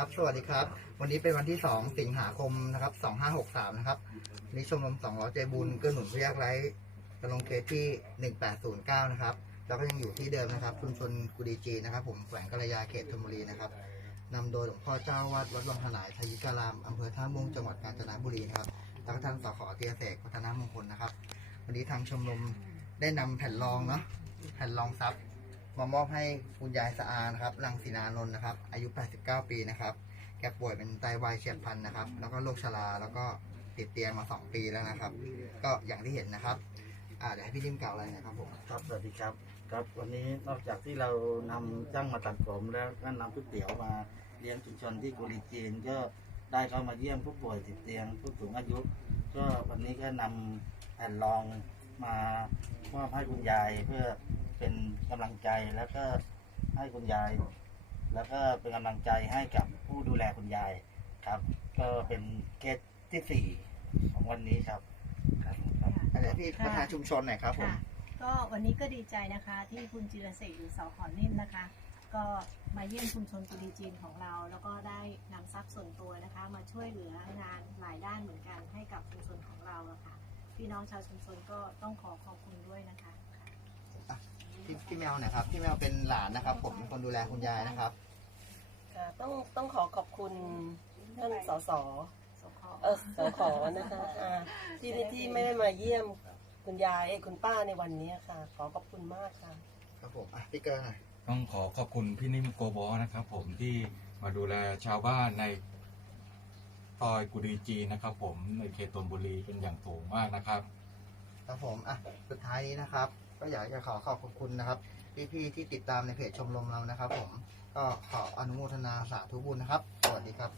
ครับ สวัสดีครับ วันนี้เป็นวันที่ 2 สิงหาคมนะครับ 2563 นะครับนี้ชมรม 200 ใจบุญเกื้อหนุนผู้ยากไร้กำลังเคสที่ 1809 นะครับ แล้วก็ยังอยู่ที่เดิมนะครับ ชุมชนกุดีจีนะครับ ผมแขวงกัลยาเขตธนบุรีนะครับนำโดยหลวงพ่อเจ้าวาดวัดวังขนายทยิการามอำเภอท่าม่วงจังหวัดกาญจนบุรีนะครับ แล้วก็ท่านสขอเตียเสกพัฒนามงคลนะครับ วันนี้ทางชมรมได้นำแผ่นรองเนาะ แผ่นรองซับ มามอบให้คุณยายสะอานะครับรังสีนานนท์นะครับ อายุ 89 ปีนะครับ แกป่วยเป็นไตวายเฉียบพลันนะครับ แล้วก็โรคชราแล้วก็ติดเตียงมา 2 ปีแล้วนะครับ ก็อย่างที่เห็นนะครับอ่าเดี๋ยวให้พี่ดิมกล่าวอะไรหนะครับผมครับสวัสดีครับ ครับวันนี้นอกจากที่เรานำจ้างมาตัดผมแล้วก็นำก๋วยเตี๋ยวมาเลี้ยงชุมชนที่กุรีจีนก็ได้เข้ามาเยี่ยมผู้ป่วยติดเตียงผู้สูงอายุ ก็วันนี้ก็นำแผ่นรองมามอบให้คุณยายเพื่อ เป็นกำลังใจแล้วก็ให้คุณยาย แล้วก็เป็นกำลังใจให้กับผู้ดูแลคุณยายครับ ก็เป็นเคสที่สี่ของวันนี้ครับครับครับ อันนี้พี่ประธานชุมชนหน่อยครับผม ค่ะก็วันนี้ก็ดีใจนะคะที่คุณจิรเสกหรือสอขอนิ่มนะคะ ก็มาเยี่ยมชุมชนกุดีจีนของเรา แล้วก็ได้นำทรัพย์ส่วนตัวนะคะ มาช่วยเหลืองานหลายด้านเหมือนกันให้กับชุมชนของเราอะค่ะพี่น้องชาวชุมชนก็ต้องขอขอบคุณด้วยนะคะ พี่พี่แมวหนะครับพี่แมวเป็นหลานนะครับ ผมเป็นคนดูแลคุณยายนะครับ ค่ะต้องต้องขอขอบคุณท่านสสสขอเออสขนะคะอ่าที่ที่ไม่ได้มาเยี่ยมคุณยายเอ้ยคุณป้าในวันนี้ค่ะ ขอขอบคุณมากค่ะ ครับผมอะพี่เกอร์หน่อยต้องขอขอบคุณพี่นิ่มโกบอนะครับ ผมที่มาดูแลชาวบ้านในซอยกุดีจีนะครับ ผมในเขตธนบุรีเป็นอย่างสูงมากนะครับ ครับผมอะสุดท้ายนี้นะครับ ก็อยากจะขอขอบคุณนะครับพี่ๆที่ติดตามในเพจชมรมเรานะครับ ผมก็ขออนุโมทนาสาธุบุญนะครับ สวัสดีครับ